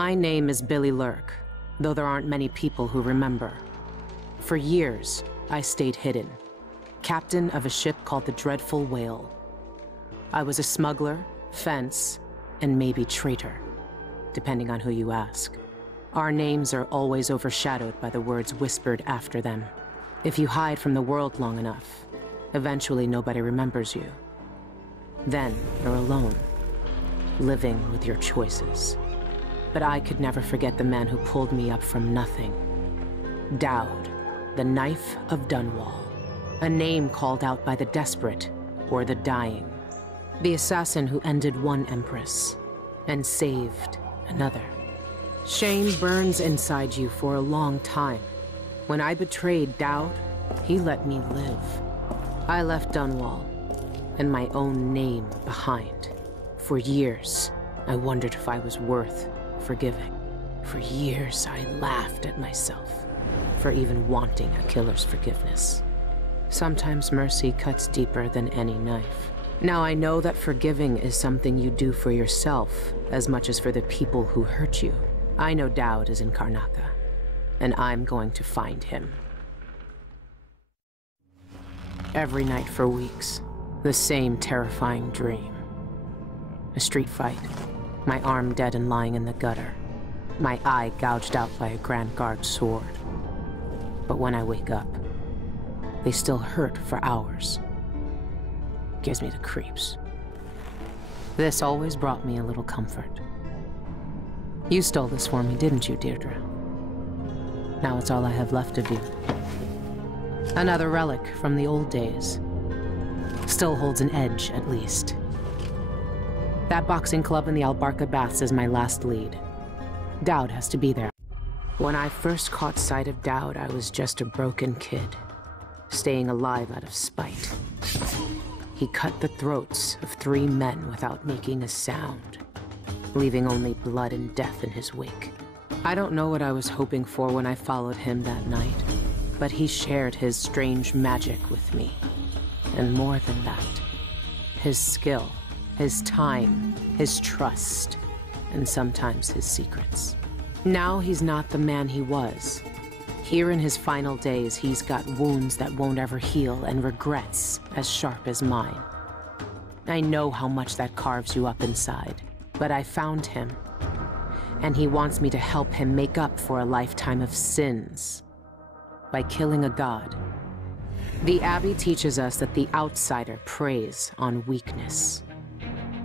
My name is Billy Lurk, though there aren't many people who remember. For years, I stayed hidden, captain of a ship called the Dreadful Whale. I was a smuggler, fence, and maybe traitor, depending on who you ask. Our names are always overshadowed by the words whispered after them. If you hide from the world long enough, eventually nobody remembers you. Then you're alone, living with your choices. But I could never forget the man who pulled me up from nothing. Dowd, the Knife of Dunwall. A name called out by the desperate or the dying. The assassin who ended one empress and saved another. Shame burns inside you for a long time. When I betrayed Dowd, he let me live. I left Dunwall and my own name behind. For years, I wondered if I was worth forgiving. For years, I laughed at myself for even wanting a killer's forgiveness. Sometimes mercy cuts deeper than any knife. Now I know that forgiving is something you do for yourself as much as for the people who hurt you. I know Dowd is in Karnaca, and I'm going to find him. Every night for weeks, the same terrifying dream. A street fight, my arm dead and lying in the gutter, my eye gouged out by a Grand Guard sword. But when I wake up, they still hurt for hours. Gives me the creeps. This always brought me a little comfort. You stole this for me, didn't you, Deirdre? Now it's all I have left of you. Another relic from the old days. Still holds an edge, at least. That boxing club in the Albarca Baths is my last lead. Dowd has to be there. When I first caught sight of Dowd, I was just a broken kid, staying alive out of spite. He cut the throats of 3 men without making a sound, leaving only blood and death in his wake. I don't know what I was hoping for when I followed him that night, but he shared his strange magic with me. And more than that, his skill, his time, his trust, and sometimes his secrets. Now he's not the man he was. Here in his final days, he's got wounds that won't ever heal and regrets as sharp as mine. I know how much that carves you up inside, but I found him, and he wants me to help him make up for a lifetime of sins by killing a god. The Abbey teaches us that the outsider preys on weakness,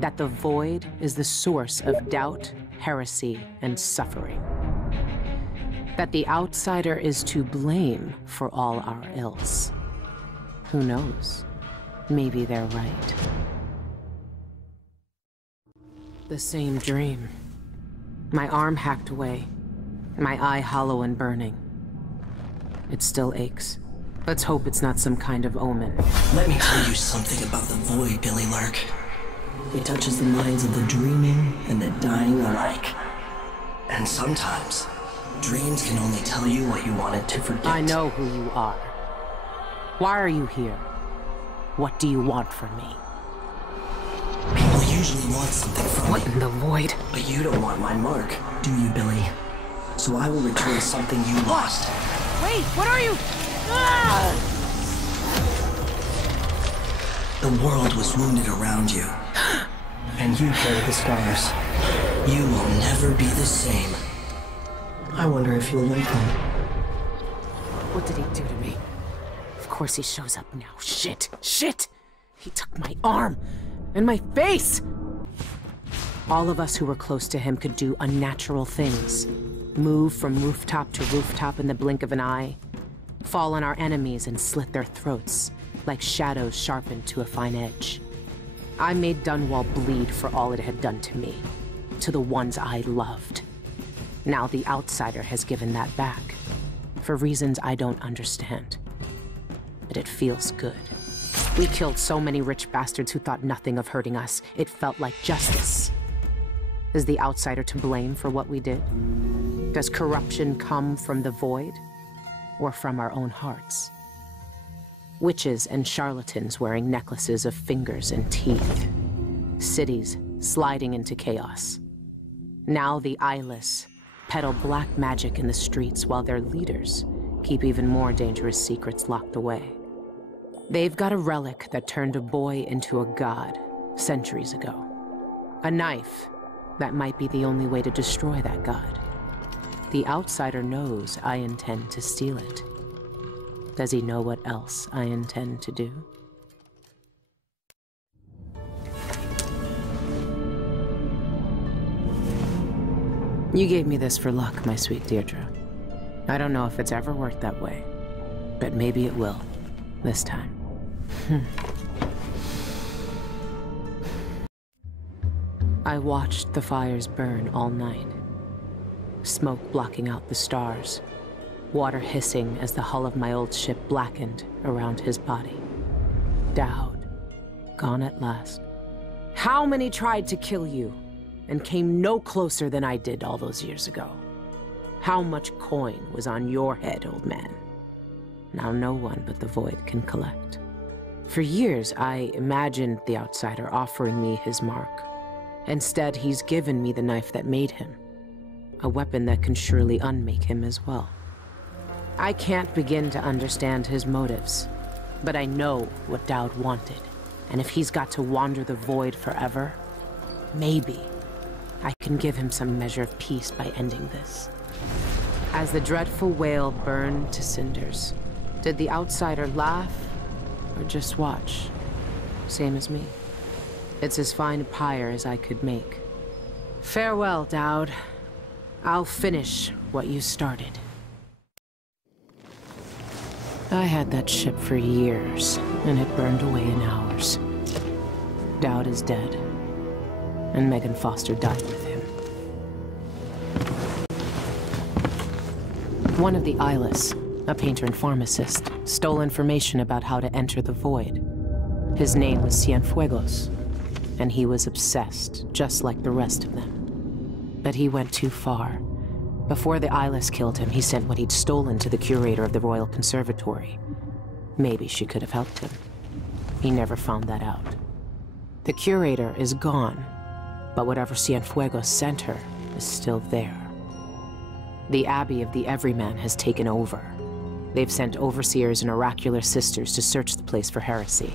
that the void is the source of doubt, heresy, and suffering, that the outsider is to blame for all our ills. Who knows? Maybe they're right. The same dream. My arm hacked away, my eye hollow and burning. It still aches. Let's hope it's not some kind of omen. Let me tell you something about the void, Billy Lurk. It touches the minds of the dreaming and the dying alike. And sometimes, dreams can only tell you what you wanted to forget. I know who you are. Why are you here? What do you want from me? People usually want something from What me. in the void? But you don't want my mark, do you, Billy? So I will return something you lost. Wait, what are you? Ah! The world was wounded around you. And you carry the scars. You will never be the same. I wonder if you'll like them. What did he do to me? Of course he shows up now. Shit! Shit! He took my arm! And my face! All of us who were close to him could do unnatural things. Move from rooftop to rooftop in the blink of an eye. Fall on our enemies and slit their throats, like shadows sharpened to a fine edge. I made Dunwall bleed for all it had done to me, to the ones I loved. Now the outsider has given that back, for reasons I don't understand. But it feels good. We killed so many rich bastards who thought nothing of hurting us. It felt like justice. Is the outsider to blame for what we did? Does corruption come from the void, or from our own hearts? Witches and charlatans wearing necklaces of fingers and teeth. Cities sliding into chaos. Now the eyeless peddle black magic in the streets while their leaders keep even more dangerous secrets locked away. They've got a relic that turned a boy into a god centuries ago. A knife that might be the only way to destroy that god. The outsider knows I intend to steal it. Does he know what else I intend to do? You gave me this for luck, my sweet Deirdre. I don't know if it's ever worked that way, but maybe it will, this time. I watched the fires burn all night. Smoke blocking out the stars, water hissing as the hull of my old ship blackened around his body. Dowd, gone at last. How many tried to kill you and came no closer than I did all those years ago? How much coin was on your head, old man? Now no one but the Void can collect. For years, I imagined the outsider offering me his mark. Instead, he's given me the knife that made him. A weapon that can surely unmake him as well. I can't begin to understand his motives, but I know what Dowd wanted. And if he's got to wander the Void forever, maybe I can give him some measure of peace by ending this. As the dreadful wail burned to cinders, did the outsider laugh or just watch? Same as me. It's as fine a pyre as I could make. Farewell, Dowd. I'll finish what you started. I had that ship for years, and it burned away in hours. Dowd is dead, and Megan Foster died with him. One of the eyeless, a painter and pharmacist, stole information about how to enter the Void. His name was Cienfuegos, and he was obsessed, just like the rest of them. But he went too far. Before the eyeless killed him, he sent what he'd stolen to the curator of the Royal Conservatory. Maybe she could have helped him. He never found that out. The curator is gone, but whatever Cienfuegos sent her is still there. The Abbey of the Everyman has taken over. They've sent overseers and oracular sisters to search the place for heresy.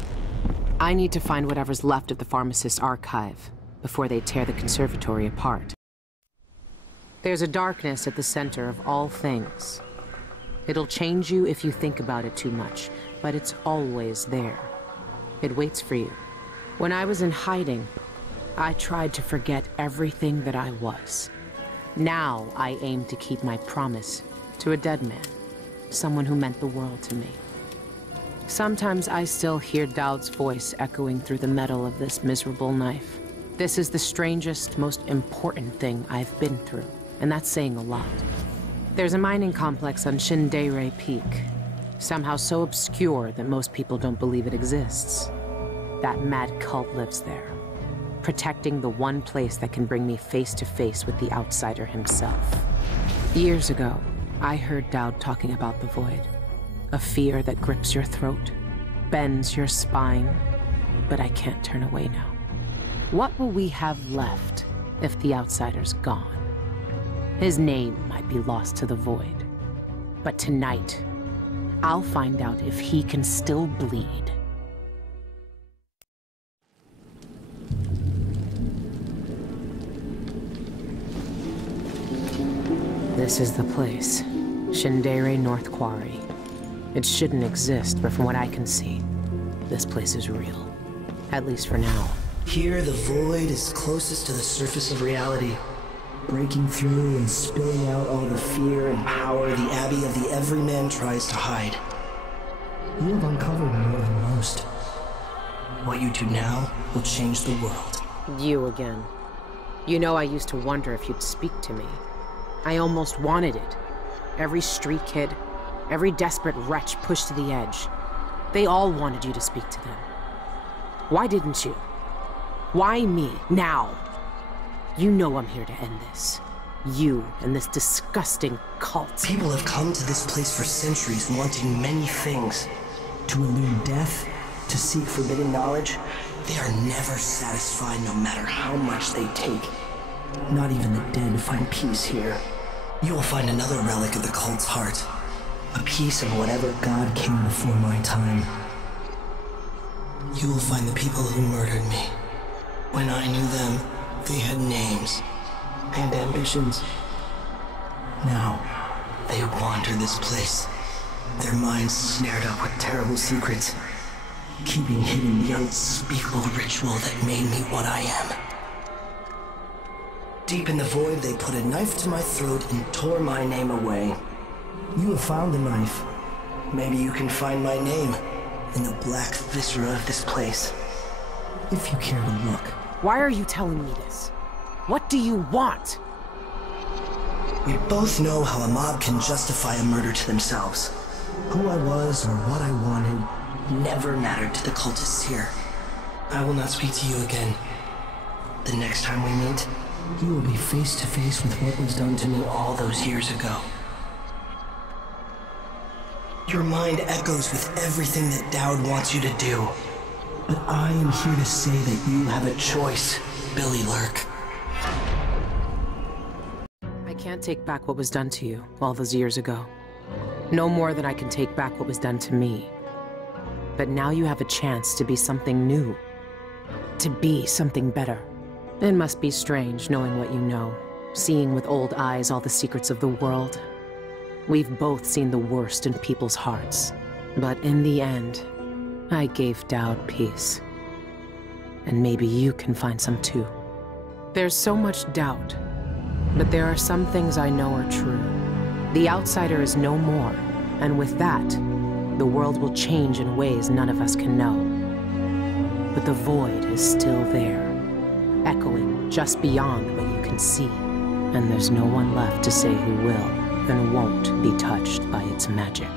I need to find whatever's left of the pharmacist's archive before they tear the conservatory apart. There's a darkness at the center of all things. It'll change you if you think about it too much, but it's always there. It waits for you. When I was in hiding, I tried to forget everything that I was. Now I aim to keep my promise to a dead man, someone who meant the world to me. Sometimes I still hear Dowd's voice echoing through the metal of this miserable knife. This is the strangest, most important thing I've been through, and that's saying a lot. There's a mining complex on Shindere Peak, somehow so obscure that most people don't believe it exists. That mad cult lives there, protecting the one place that can bring me face to face with the outsider himself. Years ago, I heard Dowd talking about the Void. A fear that grips your throat, bends your spine, but I can't turn away now. What will we have left if the outsider's gone? His name might be lost to the Void, but tonight, I'll find out if he can still bleed. This is the place, Shindere North Quarry. It shouldn't exist, but from what I can see, this place is real. At least for now. Here, the Void is closest to the surface of reality, breaking through and spilling out all the fear and power the Abbey of the Everyman tries to hide. You have uncovered more than most. What you do now will change the world. You again. You know I used to wonder if you'd speak to me. I almost wanted it. Every street kid, every desperate wretch pushed to the edge. They all wanted you to speak to them. Why didn't you? Why me, now? You know I'm here to end this. You and this disgusting cult. People have come to this place for centuries wanting many things. To elude death, to seek forbidden knowledge. They are never satisfied no matter how much they take. Not even the dead find peace here. You will find another relic of the cult's heart. A piece of whatever god came before my time. You will find the people who murdered me. When I knew them, they had names and ambitions. Now, they wander this place, their minds snared up with terrible secrets, keeping hidden the unspeakable ritual that made me what I am. Deep in the void, they put a knife to my throat and tore my name away. You have found the knife. Maybe you can find my name in the black viscera of this place, if you care to look. Why are you telling me this? What do you want? We both know how a mob can justify a murder to themselves. Who I was or what I wanted never mattered to the cultists here. I will not speak to you again. The next time we meet, you will be face to face with what was done to me all those years ago. Your mind echoes with everything that Dowd wants you to do. But I am here to say that you have a choice, Billy Lurk. I can't take back what was done to you all those years ago. No more than I can take back what was done to me. But now you have a chance to be something new. To be something better. It must be strange knowing what you know, seeing with old eyes all the secrets of the world. We've both seen the worst in people's hearts. But in the end, I gave Dowd peace. And maybe you can find some too. There's so much doubt, but there are some things I know are true. The outsider is no more, and with that, the world will change in ways none of us can know. But the void is still there, echoing just beyond what you can see. And there's no one left to say who will and won't be touched by its magic.